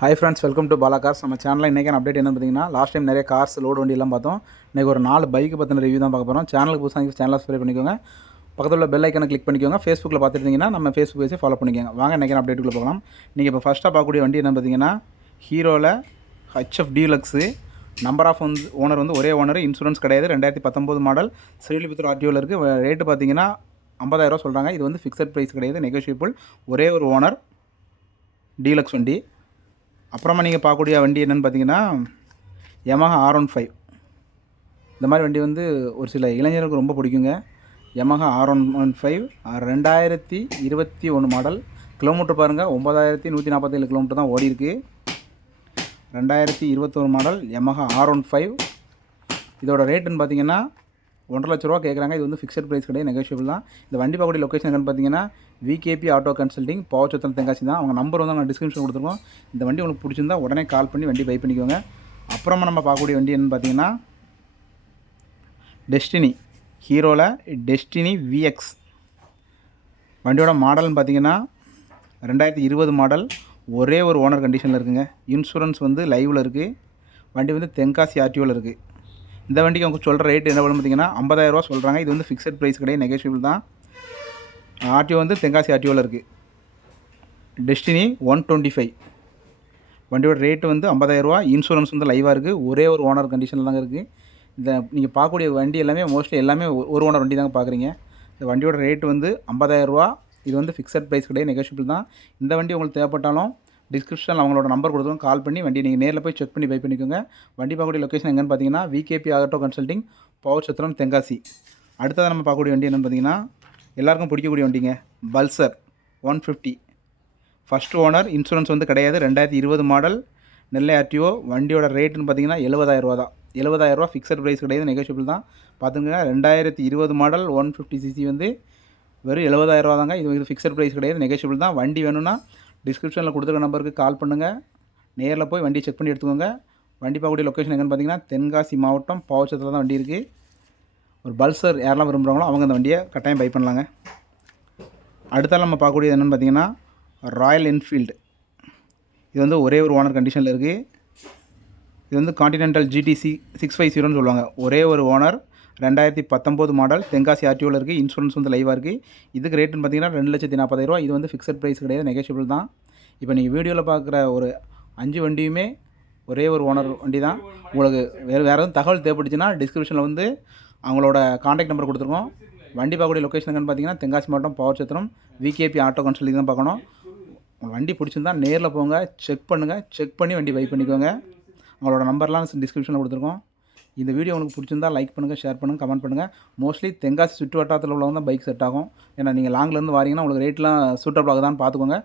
Hi friends, welcome to Bala cars. நம்ம சேனலில் இன்றைக்கி அப்டேட் என்ன பார்த்தீங்கன்னா, லாஸ்ட் டைம் நிறைய கார்ஸ் லோடு வண்டியெல்லாம் பார்த்தோம். இன்றைக்கி ஒரு 4 பைக்கு பற்றின ரிவ்யூ தான் பார்க்க போகிறோம். சேனலுக்கு புதுசாக சேனலை சப்ஸ்கிரைப் பண்ணிக்கோங்க. பக்கத்தில் உள்ள பெல் ஐக்கனை கிளிக் பண்ணிக்கோங்க. ஃபேஸ்புக்கில் பார்த்துருந்தீங்கன்னா நம்ம ஃபேஸ்புக் பேஜை ஃபாலோ பண்ணிக்கோங்க. வாங்க இன்றைக்கி அப்டேட்டுக்குள்ளே போகலாம். நீங்கள் இப்போ ஃபஸ்ட்டாக பார்க்கக்கூடிய வண்டி என்ன பார்த்தீங்கன்னா, ஹீரோவில் HF deluxe. Number of owner ஒரே ஓனர், இன்சூரன்ஸ் கிடையாது. 2019 மாடல், ஸ்ரீலிபுத்தூர் RTOவில் இருக்குது. ரேட்டு பார்த்தீங்கன்னா 50,000 சொல்கிறாங்க. இது ஃபிக்ஸட் ப்ரைஸ் கிடையாது, நெகோஷியபிள். ஒரே ஒரு ஓனர், டீலக்ஸ் வண்டி. அப்புறமா நீங்கள் பார்க்கக்கூடிய வண்டி என்னென்னு பார்த்தீங்கன்னா, Yamaha R15. இந்த மாதிரி வண்டி ஒரு சில இளைஞர்களுக்கு ரொம்ப பிடிக்குங்க. Yamaha R15 2021 model. கிலோமீட்டர் பாருங்கள், 9147 கிலோமீட்டர் தான் ஓடி இருக்குது. 2021 மாடல் Yamaha R15. இதோட ரேட்டுன்னு பார்த்தீங்கன்னா 1,50,000 ரூபா கேட்குறாங்க. இது ஃபிக்ஸட் ப்ரைஸ் கிடையாது, நெகோஷியபிள் தான். இந்த வண்டி பார்க்கக்கூடிய லொக்கேஷன் என்னென்னு பார்த்தீங்கன்னா, VKP auto consulting, Pavachatram, Tenkasi தான். அவங்க நம்பர் நாங்கள் டிஸ்கிரிப்ஷன் கொடுத்துருக்கோம். இந்த வண்டி உங்களுக்கு பிடிச்சிருந்தா உடனே கால் பண்ணி வண்டி பை பண்ணிக்கோங்க. அப்புறமா நம்ம பார்க்கக்கூடிய வண்டி என்னென்னு பார்த்தீங்கன்னா, டெஸ்டினி. ஹீரோவில் destiny VX. வண்டியோட மாடல்னு பார்த்தீங்கன்னா 2020 மாடல். ஒரே ஒரு ஓனர் கண்டிஷனில் இருக்குங்க. இன்சூரன்ஸ் லைவில் இருக்குது. வண்டி தென்காசி RTOவில் இருக்குது. இந்த வண்டிக்கு அவங்க சொல்கிற ரேட் என்ன பண்ணுன்னு பார்த்தீங்கன்னா 50,000 ரூபா சொல்கிறாங்க. இது ஃபிக்ஸட் ப்ரைஸ் கிடையாது, நெகோஷியபிள் தான். RTO தென்காசி RTOவில் இருக்குது. டெஸ்டினி 125. வண்டியோட ரேட்டு 50,000 ரூபா. இன்சூரன்ஸ் லைவாக இருக்குது. ஒரே ஒரு ஓனர் கண்டிஷனில் தாங்க இருக்குது. இந்த நீங்கள் பார்க்கக்கூடிய வண்டி எல்லாமே மோஸ்ட்லி எல்லாமே ஒரு ஓனர் வண்டி தாங்க பார்க்குறீங்க. இந்த வண்டியோட ரேட்டு 50,000 ரூபா. இது ஃபிக்ஸட் ப்ரைஸ் கிடையாது, நெகோஷியபிள் தான். இந்த வண்டி உங்களுக்கு தேவைப்பட்டாலும் டிஸ்கிரிப்ஷனில் அவங்களோட நம்பர் கொடுத்துருவோம். கால் பண்ணி வண்டி நீங்கள் நேரில் போய் செக் பண்ணி பை பண்ணிக்கோங்க. வண்டி பார்க்கக்கூடிய லொக்கேஷன் எங்கன்னு பார்த்தீங்கன்னா, VKP auto consulting, Pavachatram, Tenkasi. அடுத்ததாக நம்ம பார்க்கக்கூடிய வண்டி என்னென்னு பார்த்தீங்கன்னா, எல்லாருக்கும் பிடிக்கக்கூடிய வண்டிங்க, பல்சர் 150. ஃபஸ்ட் ஓனர், இன்சூரன்ஸ் கிடையாது. 2020 மாடல், நெல்லை RTO. வண்டியோட ரேட்டுன்னு பார்த்தீங்கன்னா 70,000 ரூபா தான். 70,000 ரூபா ஃபிக்ஸட் ப்ரைஸ் கிடையாது, நெகோஷியபிள் தான். பார்த்துங்க, 2020 மாடல் 150cc வெறும் 70,000 ரூபா தாங்க. இது ஃபிக்ஸட் ப்ரைஸ் கிடையாது, நெகோஷியபிள் தான். வண்டி வேணும்னா டிஸ்கிரிப்ஷனில் கொடுத்துருக்க நம்பருக்கு கால் பண்ணுங்கள். நேரில் போய் வண்டி செக் பண்ணி எடுத்துக்கோங்க. வண்டி பார்க்கக்கூடிய லொக்கேஷன் எங்கன்னு பார்த்தீங்கன்னா, தென்காசி மாவட்டம், பாவச்சத்தில் தான் வண்டி இருக்குது. ஒரு பல்சர் யாரெல்லாம் விரும்புகிறாங்களோ அவங்க அந்த வண்டியை கட்டாயம் பை பண்ணலாங்க. அடுத்தால் நம்ம பார்க்கக்கூடியது என்னென்னு பார்த்தீங்கன்னா, ராயல் என்ஃபீல்டு. இது ஒரே ஒரு ஓனர் கண்டிஷனில் இருக்குது. இது கான்டினென்டல் GTC 650ன்னு சொல்லுவாங்க. ஒரே ஒரு ஓனர், 2019 மாடல், தென்காசி RTOவில் இருக்குது. இன்சூரன்ஸ் லைவாக இருக்குது. இதுக்கு ரேட்டுன்னு பார்த்தீங்கன்னா 2,40,000 ரூபா. இது ஃபிக்ஸட் ப்ரைஸ் கிடையாது, நெகோஷியபிள் தான். இப்போ நீங்கள் வீடியோவில் பார்க்குற ஒரு 5 வண்டியுமே ஒரே ஒரு ஓனர் வண்டி தான். உங்களுக்கு வேறு எதுவும் தகவல் தேவைப்பட்டுச்சுன்னா டிஸ்கிரிப்ஷனில் அவங்களோட காண்டாக்ட் நம்பர் கொடுத்துருக்கோம். வண்டி பார்க்கக்கூடிய லொக்கேஷன் எங்கன்னு பார்த்தீங்கன்னா, தென்காசி மாவட்டம், பாவச்சத்திரம், VKP ஆட்டோ கன்சல்டிங் தான் பார்க்கணும். வண்டி பிடிச்சிருந்தா நேரில் போங்க, செக் பண்ணுங்கள். செக் பண்ணி வண்டி பை பண்ணிக்கோங்க. அவங்களோட நம்பர்லாம் டிஸ்கிரிப்ஷனில் கொடுத்துருக்கோம். இந்த வீடியோ உங்களுக்கு பிடிச்சிருந்தா லைக் பண்ணுங்கள், ஷேர் பண்ணுங்கள், கமெண்ட் பண்ணுங்கள். மோஸ்ட்லி தென்காசி சுற்று வட்டாரத்தில் உள்ளவங்க தான் பைக் செட் ஆகும். ஏன்னா நீங்கள் லாங்லேருந்து வாரீங்கன்னா உங்களுக்கு ரேட்லாம் சூட்டபிள் ஆகுதான்னு பார்த்துக்கோங்க.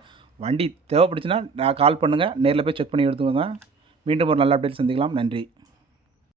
வண்டி தேவைப்படுச்சுன்னா கால் பண்ணுங்கள். நேரில் போய் செக் பண்ணி எடுத்துக்கோங்க. மீண்டும் ஒரு நல்ல அப்டேட் சந்திக்கலாம். நன்றி.